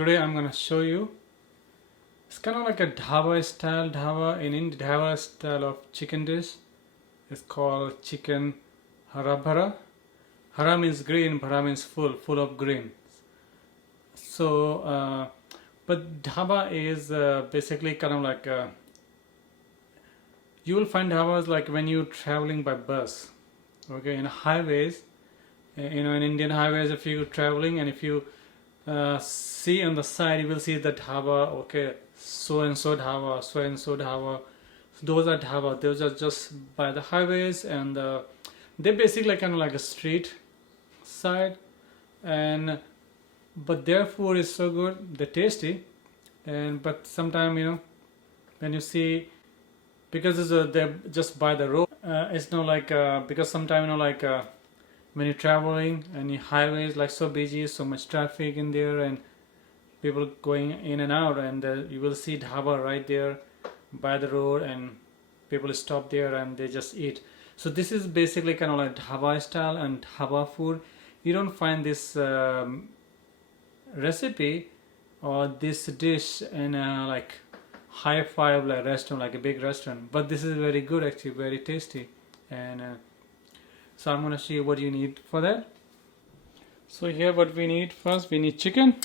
Today I'm gonna show you. It's kind of like a dhaba style of chicken dish. It's called chicken hara. Hara means green, bhara means full of green. So, but dhaba is basically kind of like you will find dhabas like when you're traveling by bus. Okay, in highways, in Indian highways, if you're traveling and if you see on the side, you will see the dhaba. Okay, so and so dhaba, so and so dhaba. Those are dhaba. Those are just by the highways, and they're basically kind of like a street side. And but their food is so good, they're tasty. And but sometimes when you see, because they're just by the road, it's not like because sometimes when you're traveling and your highways like so busy, so much traffic in there and people going in and out, and you will see dhaba right there by the road, and people stop there and they just eat. So this is basically kind of like dhaba style and dhaba food. You don't find this recipe or this dish in like high five like restaurant, like a big restaurant, but this is very good, actually very tasty. And so I'm gonna show you what you need for that. So here what we need: first we need chicken.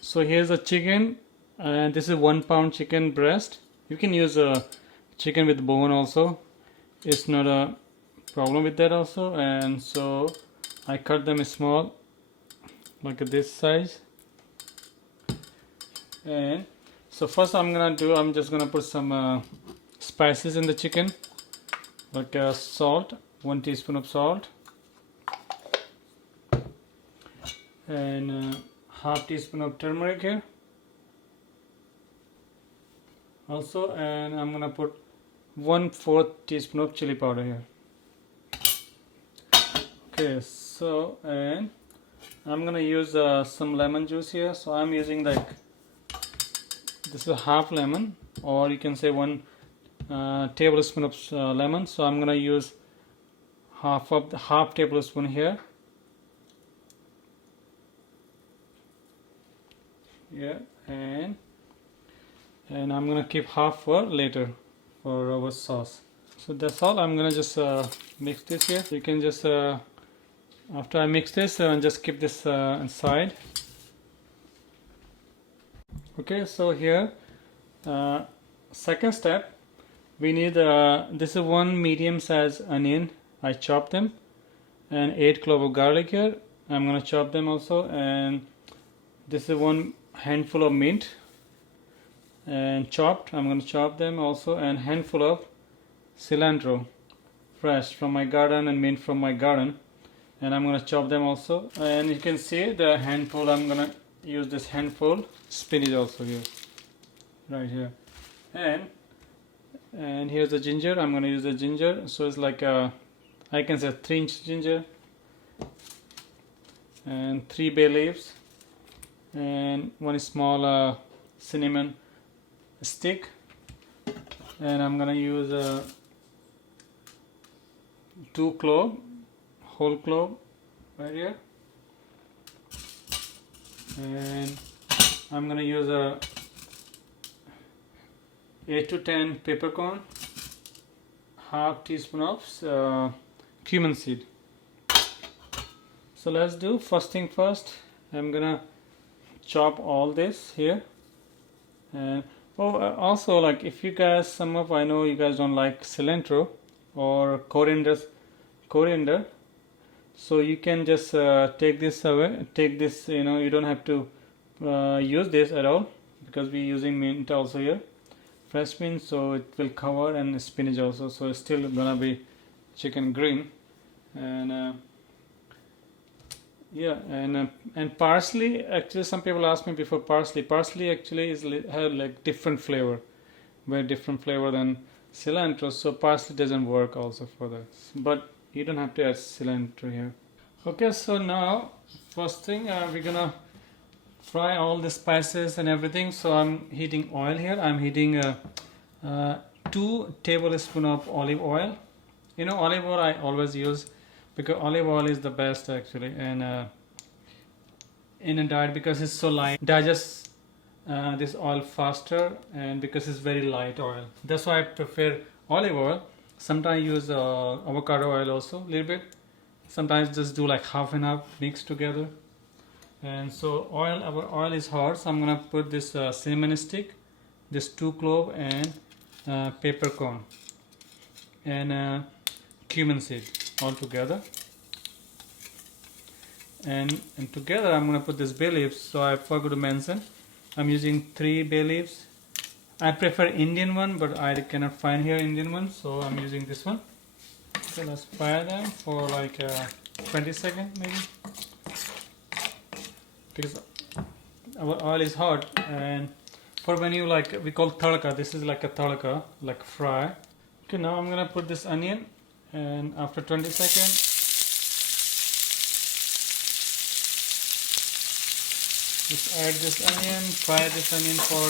So here's a chicken, and this is 1 pound chicken breast. You can use a chicken with bone also, it's not a problem with that also. And so I cut them small like this size. And so first I'm just gonna put some spices in the chicken, like salt, 1 teaspoon of salt, and half teaspoon of turmeric here also, and I'm gonna put 1/4 teaspoon of chili powder here. Okay, so and I'm gonna use some lemon juice here. So I'm using like, this is half lemon, or you can say 1 tablespoon of lemon. So I'm gonna use half tablespoon here. Yeah, and I'm gonna keep half for later for our sauce. So that's all. I'm gonna just mix this here. You can just after I mix this, just keep this inside. Okay, so here second step, we need this is 1 medium size onion. I chopped them, and 8 clove of garlic here. I'm gonna chop them also. And this is 1 handful of mint and chopped. I'm gonna chop them also. And handful of cilantro, fresh from my garden, and mint from my garden, and I'm gonna chop them also. And you can see the handful, I'm gonna use this handful spinach also here, right here. And here's the ginger. I'm gonna use the ginger. So it's like I can say 3-inch ginger, and 3 bay leaves, and 1 small cinnamon stick. And I'm gonna use 2 clove, whole clove right here. And I'm gonna use 8 to 10 peppercorn, half teaspoon of cumin seed. So let's do first thing first. I'm gonna chop all this here. And also, like, if you guys, I know you guys don't like cilantro or coriander, so you can just take this away. Take this, you don't have to use this at all, because we're using mint also here, fresh mint, so it will cover, and spinach also, so it's still gonna be chicken green. And yeah, and parsley, actually some people ask me before, parsley actually have like different flavor, very different flavor than cilantro, so parsley doesn't work also for this, but you don't have to add cilantro here. Okay, so now first thing, we're gonna fry all the spices and everything. So I'm heating oil here. I'm heating 2 tablespoons of olive oil. Olive oil I always use, because olive oil is the best actually, and in a diet, because it's so light, digest this oil faster, and because it's very light oil. That's why I prefer olive oil. Sometimes I use avocado oil also a little bit. Sometimes just do like half and half mixed together. And so our oil is hot, so I'm gonna put this cinnamon stick, this 2 clove, and peppercorn and cumin seed all together. And together I'm gonna put this bay leaves. So I forgot to mention, I'm using 3 bay leaves. I prefer Indian one, but I cannot find here Indian one, so I'm using this one. So let's fire them for like 20 seconds maybe, because our oil is hot. And for when you like, we call tadka, this is like a tadka, like fry. Okay, now I'm gonna put this onion, and after 20 seconds just add this onion, fry this onion for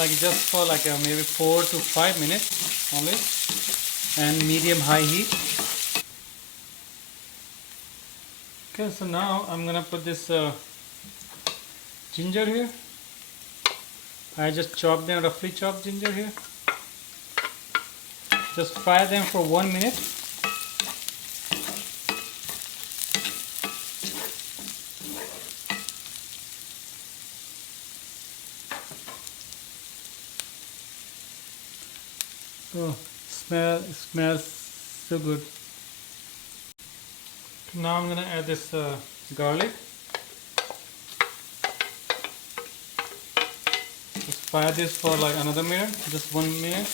like just for like maybe 4 to 5 minutes only, and medium high heat. Okay, so now I'm gonna put this ginger here. I just chopped them, roughly chopped ginger here. Just fry them for 1 minute. Oh, smells so good. Now I'm gonna add this garlic. Just fire this for like another minute, just 1 minute.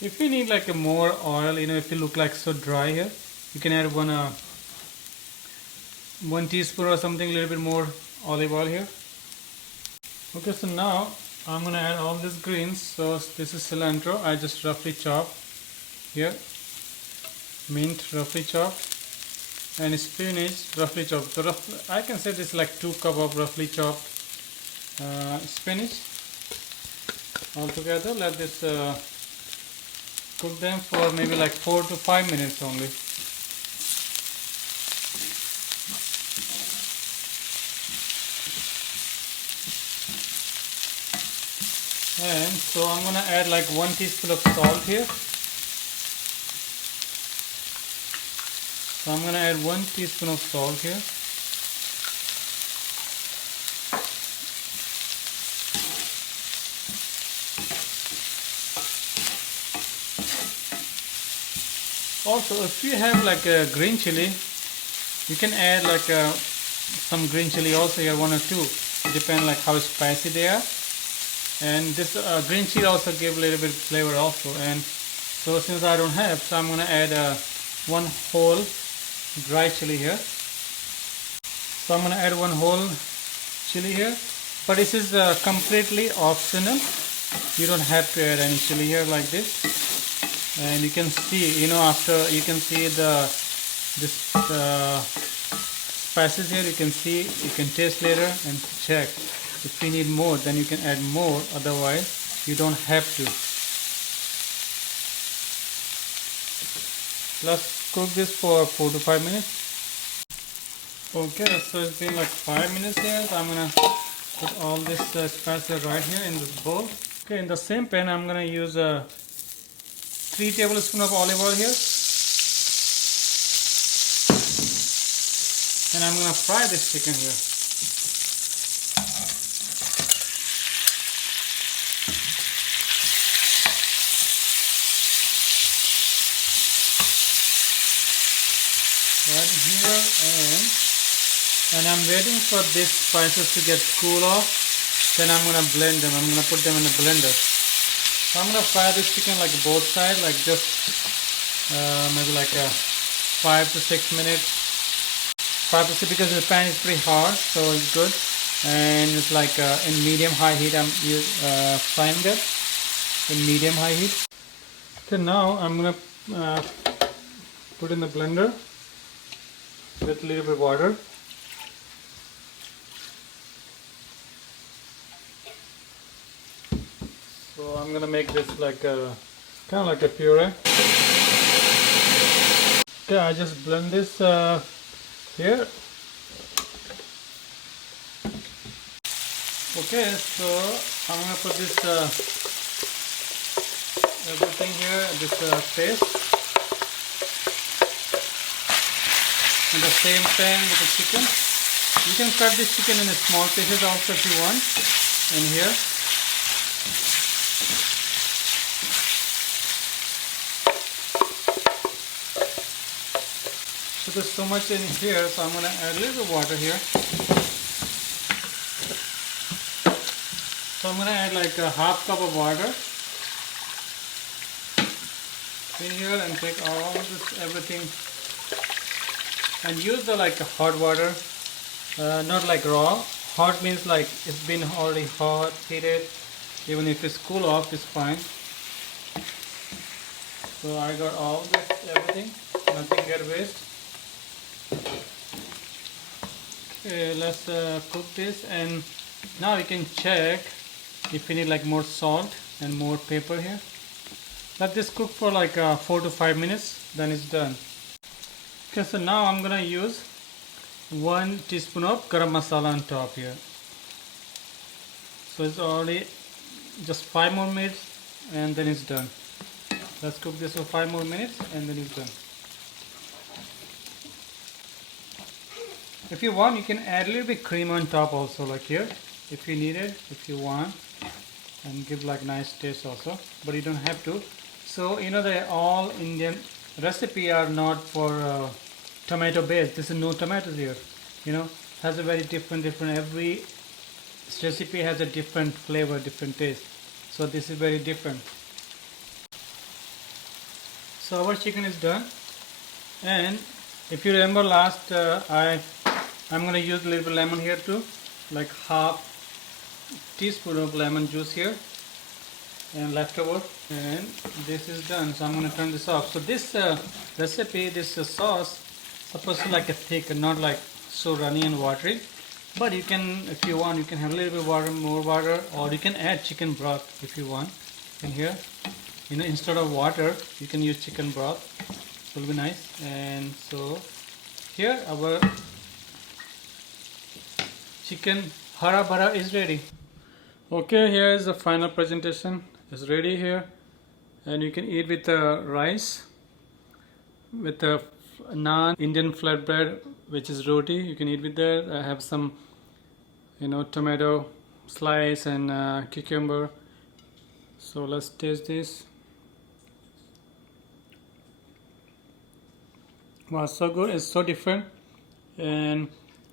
If you need like a more oil, if you look like so dry here, you can add 1 teaspoon or something, a little bit more olive oil here. Okay, so now I'm gonna add all these greens. So this is cilantro, I just roughly chopped here. Mint roughly chopped, and spinach roughly chopped. So I can say this is like 2 cups of roughly chopped spinach. All together, let this cook them for maybe like 4 to 5 minutes only. And so I'm gonna add like 1 teaspoon of salt here. So I'm gonna add 1 teaspoon of salt here. Also, if you have like a green chili, you can add like some green chili also here, 1 or 2. Depend like how spicy they are. And this green chili also give a little bit flavor also. And so since I don't have, so I'm gonna add 1 whole dry chili here. So I'm gonna add 1 whole chili here, but this is completely optional. You don't have to add any chili here like this. And you can see, after you can see this spices here. You can see, you can taste later and check. If you need more, then you can add more. Otherwise, you don't have to. Let's cook this for 4 to 5 minutes. Okay, so it's been like 5 minutes here. So I'm gonna put all this spices right here in this bowl. Okay, in the same pan, I'm gonna use 3 tablespoons of olive oil here, and I'm gonna fry this chicken here. Right here, and I'm waiting for these spices to get cool off. Then I'm gonna blend them. I'm gonna put them in a blender. So I'm gonna fry this chicken like both sides, like just maybe like 5 to 6 minutes. 5 to 6, because the pan is pretty hot, so it's good. And it's like in medium high heat. I'm frying that in medium high heat. Okay, now I'm gonna put in the blender with a little bit of water. So I'm gonna make this like kind of like a puree. Okay, I just blend this here. Okay, so I'm gonna put this everything here, this paste, in the same pan with the chicken. You can cut this chicken in small pieces also if you want. And here, so there's so much in here, so I'm gonna add a little bit of water here. So I'm gonna add like a half cup of water in here and take all this everything and use the like hot water, not like raw. Hot means like it's been already hot, heated. Even if it's cool off, it's fine. So I got all this everything, nothing get waste. Okay, let's cook this, and now you can check if you need like more salt and more pepper here. Let this cook for like 4 to 5 minutes, then it's done. Okay, so now I'm gonna use 1 teaspoon of garam masala on top here. So it's already just 5 more minutes and then it's done. Let's cook this for 5 more minutes and then it's done. If you want, you can add a little bit cream on top also, like here, if you need it, if you want, and give like nice taste also, but you don't have to. So you know that all Indian recipe are not for tomato based. This is no tomatoes here, you know, has a very different every recipe has a different flavor, different taste. So this is very different. So our chicken is done, and if you remember last I'm going to use a little bit lemon here too, like half teaspoon of lemon juice here and leftover, and this is done. So I'm going to turn this off. So this recipe, this sauce supposed to like a thick and not like so runny and watery, but you can, if you want, you can have a little bit of water, more water, or you can add chicken broth if you want in here. You know, instead of water you can use chicken broth, it will be nice. And so here our chicken hara bhara is ready. Okay, here is the final presentation. It's ready here, and you can eat with rice, with a naan, Indian flatbread, which is roti. You can eat with that. I have some, you know, tomato slice and cucumber. So let's taste this. Wow, so good. It's so different and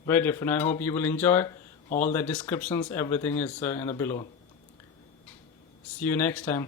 very different. I hope you will enjoy. All the descriptions, everything is in the below. See you next time.